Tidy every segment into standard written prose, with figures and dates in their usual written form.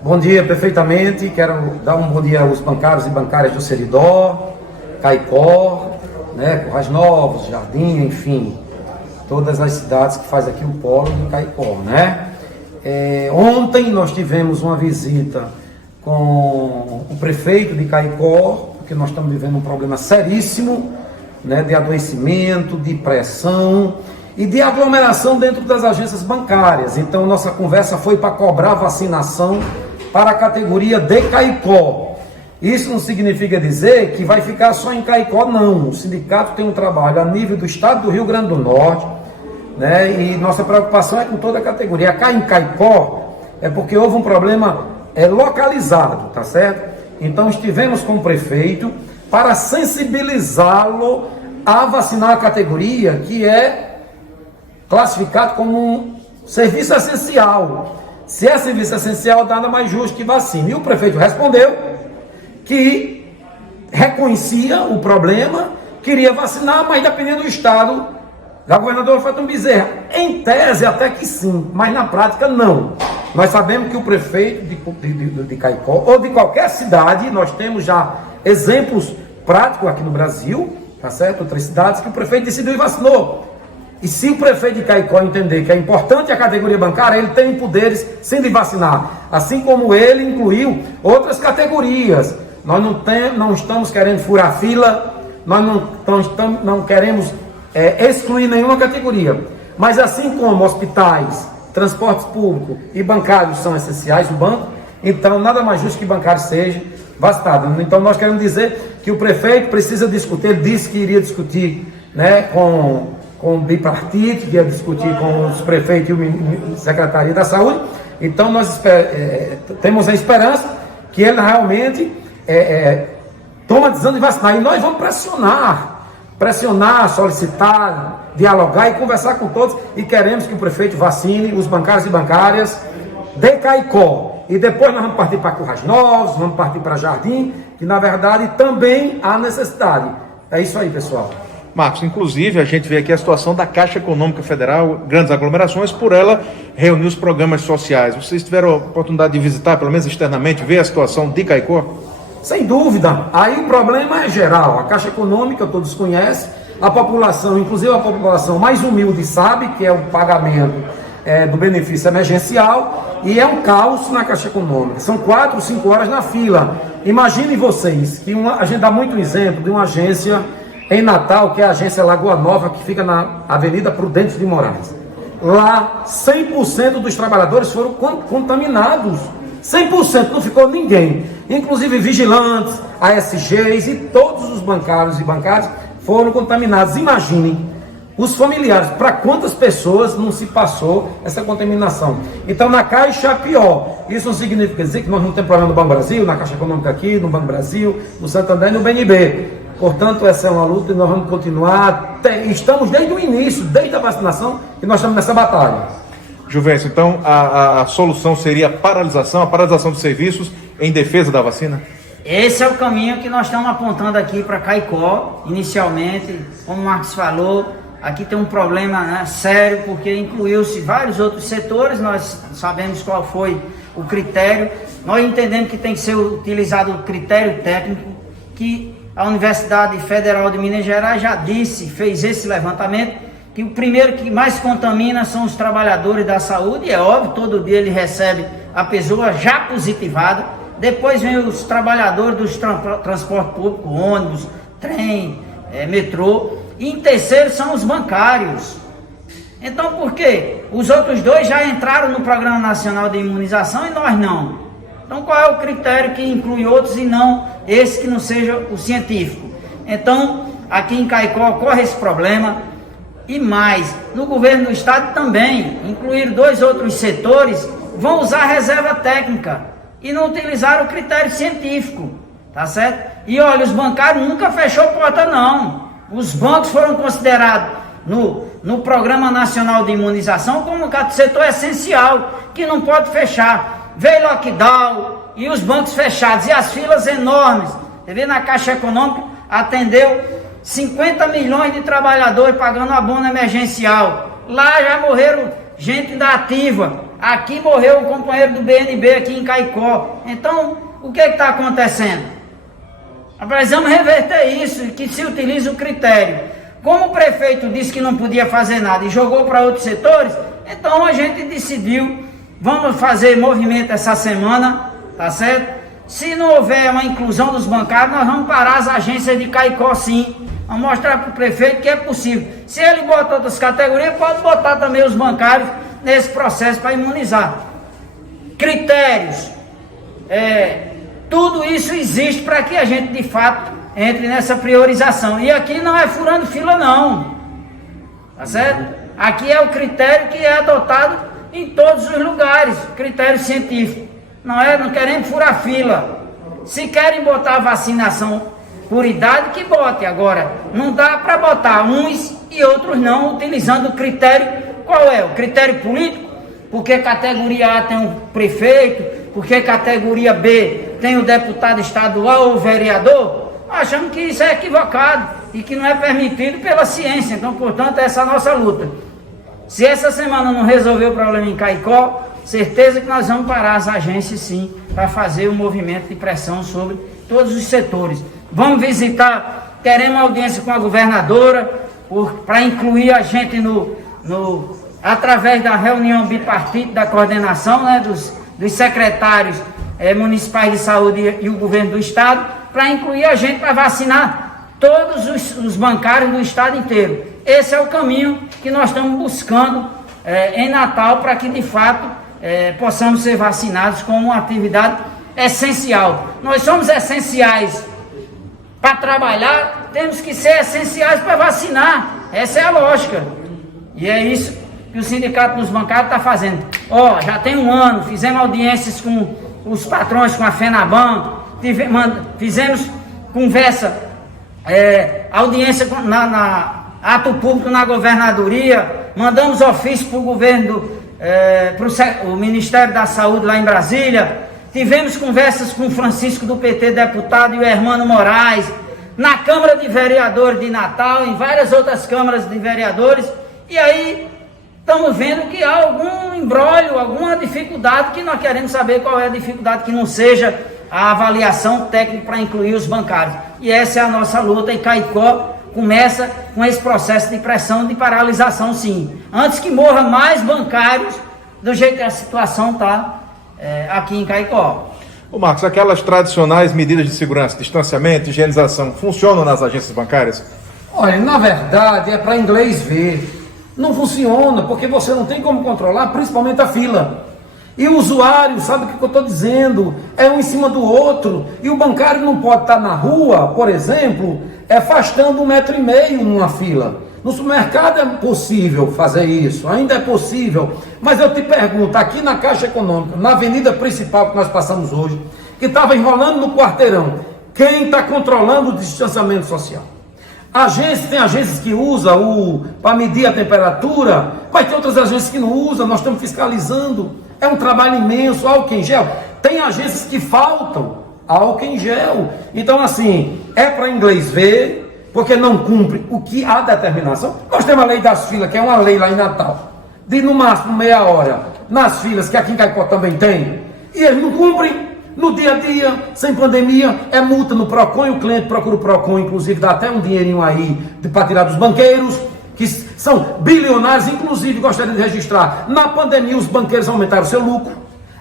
Bom dia, perfeitamente. Quero dar um bom dia aos bancários e bancárias do Seridó, Caicó, Currais Novos, Jardim, enfim, todas as cidades que faz aqui o polo de Caicó, Ontem nós tivemos uma visita com o prefeito de Caicó, porque nós estamos vivendo um problema seríssimo, de adoecimento, de pressão e de aglomeração dentro das agências bancárias. Então nossa conversa foi para cobrar vacinação para a categoria de Caicó. Isso não significa dizer que vai ficar só em Caicó, não. O sindicato tem um trabalho a nível do estado do Rio Grande do Norte, e nossa preocupação é com toda a categoria. Cá em Caicó é porque houve um problema localizado, tá certo? Então estivemos com o prefeito para sensibilizá-lo a vacinar a categoria que é classificado como um serviço essencial. Se é serviço essencial, nada mais justo que vacine. E o prefeito respondeu que reconhecia o problema, queria vacinar, mas dependendo do estado, da governadora Fátima Bezerra. Em tese até que sim, mas na prática não. Nós sabemos que o prefeito de Caicó, ou de qualquer cidade, nós temos já exemplos práticos aqui no Brasil, tá certo? Outras cidades que o prefeito decidiu e vacinou. E se o prefeito de Caicó entender que é importante a categoria bancária, ele tem poderes sim de vacinar. Assim como ele incluiu outras categorias. Nós não estamos querendo furar fila, nós não queremos excluir nenhuma categoria. Mas assim como hospitais, transportes públicos e bancários são essenciais, o banco, então nada mais justo que bancário seja vacinado. Então nós queremos dizer que o prefeito precisa discutir, ele disse que iria discutir com o bipartite, que ia discutir com os prefeitos e a Secretaria da Saúde. Então nós temos a esperança que ele realmente toma a decisão de vacinar. E nós vamos pressionar, solicitar, dialogar e conversar com todos. E queremos que o prefeito vacine os bancários e bancárias de Caicó. E depois nós vamos partir para Currais Novos, vamos partir para Jardim, que na verdade também há necessidade. É isso aí, pessoal. Marcos, inclusive a gente vê aqui a situação da Caixa Econômica Federal, grandes aglomerações, por ela reunir os programas sociais. Vocês tiveram a oportunidade de visitar, pelo menos externamente, ver a situação de Caicó? Sem dúvida. Aí o problema é geral. A Caixa Econômica todos conhecem, a população, inclusive a população mais humilde, sabe que é o pagamento do benefício emergencial, e é um caos na Caixa Econômica. São 4, 5 horas na fila. Imaginem vocês que a gente dá muito exemplo de uma agência em Natal, que é a agência Lagoa Nova, que fica na Avenida Prudente de Moraes. Lá, 100% dos trabalhadores foram contaminados. 100%, não ficou ninguém. Inclusive vigilantes, ASGs e todos os bancários e bancárias foram contaminados. Imaginem os familiares, para quantas pessoas não se passou essa contaminação. Então na Caixa é pior. Isso não significa dizer que nós não temos problema no Banco Brasil, na Caixa Econômica aqui, no Banco Brasil, no Santander e no BNB. Portanto, essa é uma luta e nós vamos continuar. Estamos desde o início, desde a vacinação, que nós estamos nessa batalha. Juvencio, então a solução seria a paralisação dos serviços em defesa da vacina? Esse é o caminho que nós estamos apontando aqui para Caicó, inicialmente. Como o Marcos falou, aqui tem um problema sério, porque incluiu-se vários outros setores, nós sabemos qual foi o critério. Nós entendemos que tem que ser utilizado o critério técnico, que a Universidade Federal de Minas Gerais já fez esse levantamento, que o primeiro que mais contamina são os trabalhadores da saúde, e é óbvio, todo dia ele recebe a pessoa já positivada, depois vem os trabalhadores do transporte público, ônibus, trem, metrô, e em terceiro são os bancários. Então por quê? Os outros dois já entraram no Programa Nacional de Imunização e nós não. Então qual é o critério que inclui outros e não esse que não seja o científico? Então aqui em Caicó ocorre esse problema, e mais, no governo do estado também, incluir 2 outros setores, vão usar reserva técnica e não utilizar o critério científico, tá certo? E olha, os bancários nunca fechou porta não, os bancos foram considerados no Programa Nacional de Imunização como um setor essencial, que não pode fechar. Veio lockdown e os bancos fechados e as filas enormes. Você vê, na Caixa Econômica atendeu 50 milhões de trabalhadores pagando abono emergencial. Lá já morreram gente da ativa, Aqui morreu o companheiro do BNB aqui em Caicó. Então, o que está acontecendo? Precisamos reverter isso e que se utilize o critério. Como o prefeito disse que não podia fazer nada e jogou para outros setores, então a gente decidiu, vamos fazer movimento essa semana, tá certo? Se não houver uma inclusão dos bancários, nós vamos parar as agências de Caicó sim. Vamos mostrar para o prefeito que é possível. Se ele bota outras categorias, pode botar também os bancários nesse processo para imunizar. Critérios. Tudo isso existe para que a gente de fato entre nessa priorização. E aqui não é furando fila não. Tá certo? Aqui é o critério que é adotado em todos os lugares. Critério científico. Não queremos furar fila. Se querem botar vacinação por idade, que bote. Agora, não dá para botar uns e outros não, utilizando o critério. Qual é? O critério político? Porque categoria A tem o prefeito, porque categoria B tem o deputado estadual ou vereador. Achamos que isso é equivocado e que não é permitido pela ciência. Então, portanto, essa é a nossa luta. Se essa semana não resolver o problema em Caicó, certeza que nós vamos parar as agências sim, para fazer um movimento de pressão sobre todos os setores. Vamos visitar, teremos audiência com a governadora, para incluir a gente através da reunião bipartite da coordenação, né, dos secretários municipais de saúde e o governo do estado, para incluir a gente para vacinar todos os bancários do estado inteiro. Esse é o caminho que nós estamos buscando em Natal, para que de fato possamos ser vacinados como uma atividade essencial. Nós somos essenciais para trabalhar, temos que ser essenciais para vacinar. Essa é a lógica. E é isso que o Sindicato dos Bancários está fazendo. Já tem um ano, fizemos audiências com os patrões, com a FENABAN, fizemos conversa, audiência ato público na governadoria, mandamos ofício para o governo, para o Ministério da Saúde lá em Brasília, tivemos conversas com o Francisco do PT, deputado, e o Hermano Moraes, na Câmara de Vereadores de Natal, em várias outras câmaras de vereadores, e aí estamos vendo que há algum imbróglio, alguma dificuldade, que nós queremos saber qual é a dificuldade, que não seja a avaliação técnica para incluir os bancários. E essa é a nossa luta, e Caicó começa com esse processo de pressão, de paralisação sim. Antes que morra mais bancários, do jeito que a situação está aqui em Caicó. Ô Marcos, aquelas tradicionais medidas de segurança, distanciamento, higienização, funcionam nas agências bancárias? Olha, na verdade é para inglês ver. Não funciona, porque você não tem como controlar, principalmente a fila. E o usuário, sabe o que eu estou dizendo? É um em cima do outro. E o bancário não pode estar na rua, por exemplo, afastando 1,5 metro numa fila. No supermercado é possível fazer isso, ainda é possível. Mas eu te pergunto, aqui na Caixa Econômica, na avenida principal que nós passamos hoje, que estava enrolando no quarteirão, quem está controlando o distanciamento social? Tem agências que usam para medir a temperatura, vai ter outras agências que não usam, nós estamos fiscalizando. É um trabalho imenso, álcool em gel. Tem agências que faltam álcool em gel. Então, assim, é para inglês ver, porque não cumpre o que há determinação. Nós temos a lei das filas, que é uma lei lá em Natal, de no máximo meia hora, nas filas, que aqui em Caicó também tem, e eles não cumprem. No dia a dia, sem pandemia, é multa no PROCON, e o cliente procura o PROCON, inclusive dá até um dinheirinho aí para tirar dos banqueiros, que são bilionários. Inclusive, gostaria de registrar, na pandemia os banqueiros aumentaram seu lucro,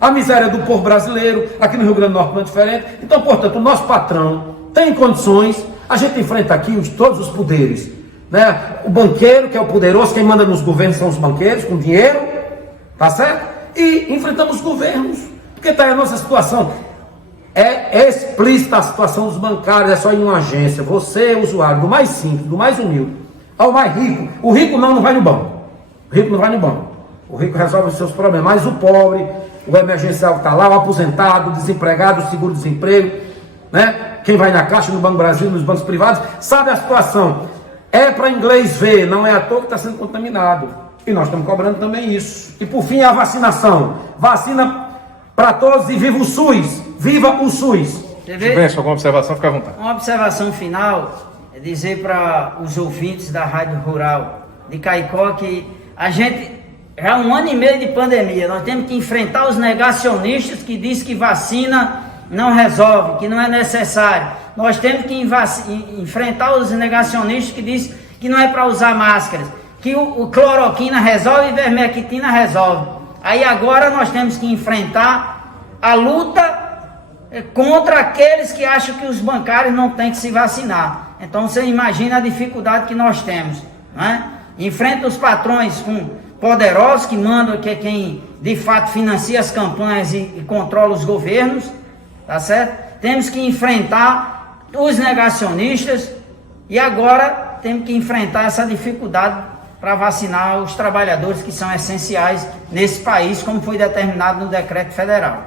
a miséria do povo brasileiro, aqui no Rio Grande do Norte não é diferente. Então, portanto, o nosso patrão tem condições, a gente enfrenta aqui todos os poderes, né? O banqueiro, que é o poderoso, quem manda nos governos são os banqueiros, com dinheiro, tá certo? E enfrentamos os governos, porque está aí a nossa situação. É explícita a situação dos bancários, é só em uma agência. Você, usuário, do mais simples, do mais humilde, ao mais rico. O rico não vai no banco. O rico não vai no banco. O rico resolve os seus problemas. Mas o pobre, o emergencial que está lá, o aposentado, o desempregado, o seguro-desemprego, né? Quem vai na Caixa, no Banco Brasil, nos bancos privados, sabe a situação. É para inglês ver, não é à toa que está sendo contaminado. E nós estamos cobrando também isso. E por fim, a vacinação. Vacina para todos e viva o SUS! Viva o SUS! Bem, só com observação, fica à vontade. Uma observação final é dizer para os ouvintes da Rádio Rural de Caicó que a gente já 1 ano e meio de pandemia, nós temos que enfrentar os negacionistas que dizem que vacina não resolve, que não é necessário. Nós temos que enfrentar os negacionistas que dizem que não é para usar máscaras, que o cloroquina resolve e vermectina resolve. Aí agora nós temos que enfrentar a luta contra aqueles que acham que os bancários não têm que se vacinar. Então você imagina a dificuldade que nós temos, né? Enfrenta os patrões poderosos que mandam, que é quem de fato financia as campanhas e controla os governos, tá certo? Temos que enfrentar os negacionistas e agora temos que enfrentar essa dificuldade para vacinar os trabalhadores que são essenciais nesse país, como foi determinado no decreto federal.